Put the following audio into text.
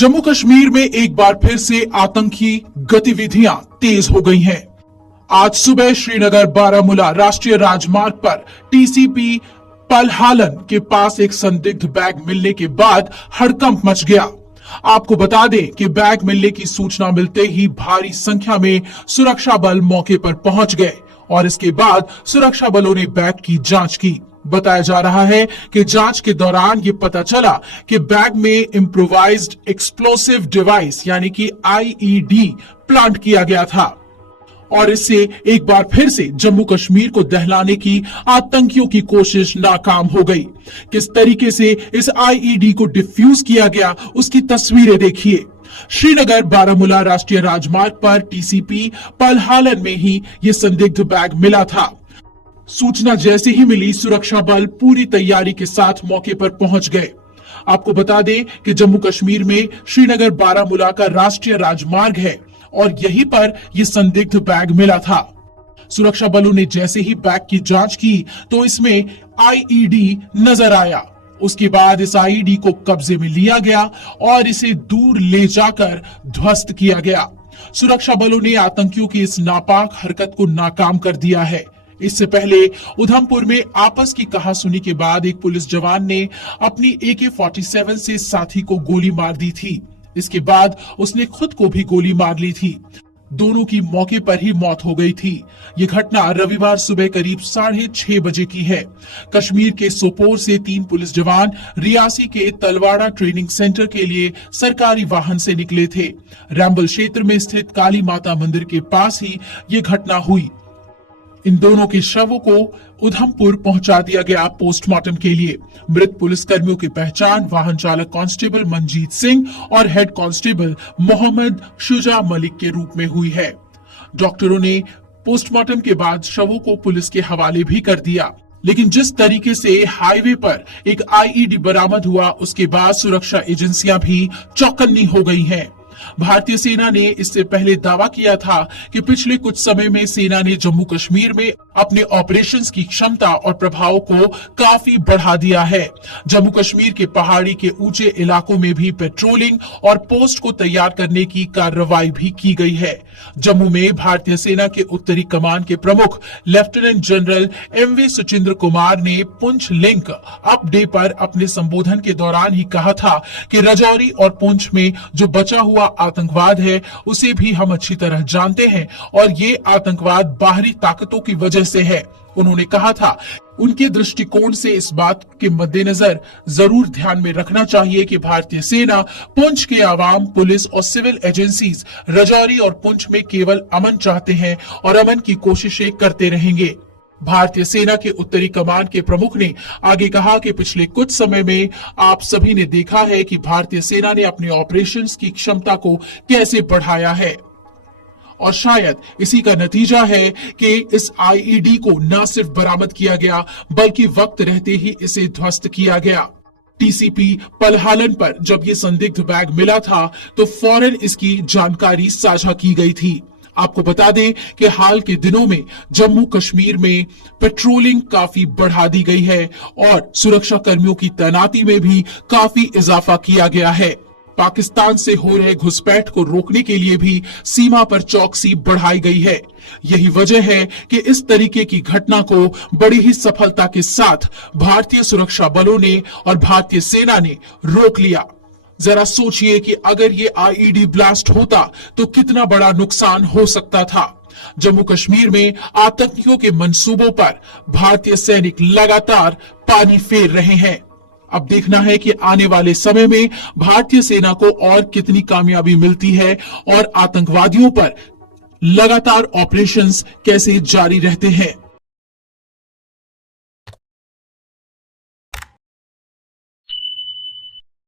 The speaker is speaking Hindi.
जम्मू कश्मीर में एक बार फिर से आतंकी गतिविधियां तेज हो गई हैं। आज सुबह श्रीनगर बारामूला राष्ट्रीय राजमार्ग पर टीसीपी पलहालन के पास एक संदिग्ध बैग मिलने के बाद हड़कंप मच गया। आपको बता दें कि बैग मिलने की सूचना मिलते ही भारी संख्या में सुरक्षा बल मौके पर पहुंच गए और इसके बाद सुरक्षा बलों ने बैग की जांच की। बताया जा रहा है कि जांच के दौरान ये पता चला कि बैग में इम्प्रोवाइज्ड एक्सप्लोसिव डिवाइस यानी कि आईईडी प्लांट किया गया था और इससे एक बार फिर से जम्मू कश्मीर को दहलाने की आतंकियों की कोशिश नाकाम हो गई। किस तरीके से इस आईईडी को डिफ्यूज किया गया उसकी तस्वीरें देखिए। श्रीनगर बारामूला राष्ट्रीय राजमार्ग पर टीसीपी पलहालन में ही ये संदिग्ध बैग मिला था। सूचना जैसे ही मिली सुरक्षा बल पूरी तैयारी के साथ मौके पर पहुंच गए। आपको बता दें कि जम्मू कश्मीर में श्रीनगर बारामूला का राष्ट्रीय राजमार्ग है और यहीं पर यह संदिग्ध बैग मिला था। सुरक्षा बलों ने जैसे ही बैग की जांच की तो इसमें आईईडी नजर आया। उसके बाद इस आईईडी को कब्जे में लिया गया और इसे दूर ले जाकर ध्वस्त किया गया। सुरक्षा बलों ने आतंकियों की इस नापाक हरकत को नाकाम कर दिया है। इससे पहले उधमपुर में आपस की कहासुनी के बाद एक पुलिस जवान ने अपनी AK-47 से साथी को गोली मार दी थी। इसके बाद उसने खुद को भी गोली मार ली थी। दोनों की मौके पर ही मौत हो गई थी। ये घटना रविवार सुबह करीब 6:30 बजे की है। कश्मीर के सोपोर से 3 पुलिस जवान रियासी के तलवाड़ा ट्रेनिंग सेंटर के लिए सरकारी वाहन से निकले थे। रैम्बल क्षेत्र में स्थित काली माता मंदिर के पास ही ये घटना हुई। इन दोनों के शवों को उधमपुर पहुंचा दिया गया पोस्टमार्टम के लिए। मृत पुलिसकर्मियों की पहचान वाहन चालक कांस्टेबल मनजीत सिंह और हेड कांस्टेबल मोहम्मद शुजा मलिक के रूप में हुई है। डॉक्टरों ने पोस्टमार्टम के बाद शवों को पुलिस के हवाले भी कर दिया। लेकिन जिस तरीके से हाईवे पर एक आईईडी बरामद हुआ उसके बाद सुरक्षा एजेंसियां भी चौकन्नी हो गई हैं। भारतीय सेना ने इससे पहले दावा किया था कि पिछले कुछ समय में सेना ने जम्मू कश्मीर में अपने ऑपरेशंस की क्षमता और प्रभाव को काफी बढ़ा दिया है। जम्मू कश्मीर के पहाड़ी के ऊंचे इलाकों में भी पेट्रोलिंग और पोस्ट को तैयार करने की कार्रवाई भी की गई है। जम्मू में भारतीय सेना के उत्तरी कमान के प्रमुख lieutenant general MV Suchindra Kumar ने पुंछ लिंक अप डे पर अपने संबोधन के दौरान ही कहा था कि राजौरी और पुंछ में जो बचा हुआ आतंकवाद है उसे भी हम अच्छी तरह जानते हैं और ये आतंकवाद बाहरी ताकतों की वजह से है। उन्होंने कहा था उनके दृष्टिकोण से इस बात के मद्देनजर जरूर ध्यान में रखना चाहिए कि भारतीय सेना, पुंछ के आवाम, पुलिस और सिविल एजेंसीज राजौरी और पुंछ में केवल अमन चाहते हैं और अमन की कोशिशें करते रहेंगे। भारतीय सेना के उत्तरी कमान के प्रमुख ने आगे कहा कि पिछले कुछ समय में आप सभी ने देखा है कि भारतीय सेना ने अपने ऑपरेशंस की क्षमता को कैसे बढ़ाया है और शायद इसी का नतीजा है कि इस आईईडी को न सिर्फ बरामद किया गया बल्कि वक्त रहते ही इसे ध्वस्त किया गया। टीसीपी पलहालन पर जब ये संदिग्ध बैग मिला था तो फौरन इसकी जानकारी साझा की गई थी। आपको बता दें कि हाल के दिनों में जम्मू कश्मीर में पेट्रोलिंग काफी बढ़ा दी गई है और सुरक्षा कर्मियों की तैनाती में भी काफी इजाफा किया गया है। पाकिस्तान से हो रहे घुसपैठ को रोकने के लिए भी सीमा पर चौकसी बढ़ाई गई है। यही वजह है कि इस तरीके की घटना को बड़ी ही सफलता के साथ भारतीय सुरक्षा बलों ने और भारतीय सेना ने रोक लिया। जरा सोचिए कि अगर ये आईईडी ब्लास्ट होता तो कितना बड़ा नुकसान हो सकता था। जम्मू कश्मीर में आतंकियों के मंसूबों पर भारतीय सैनिक लगातार पानी फेर रहे हैं। अब देखना है कि आने वाले समय में भारतीय सेना को और कितनी कामयाबी मिलती है और आतंकवादियों पर लगातार ऑपरेशंस कैसे जारी रहते हैं।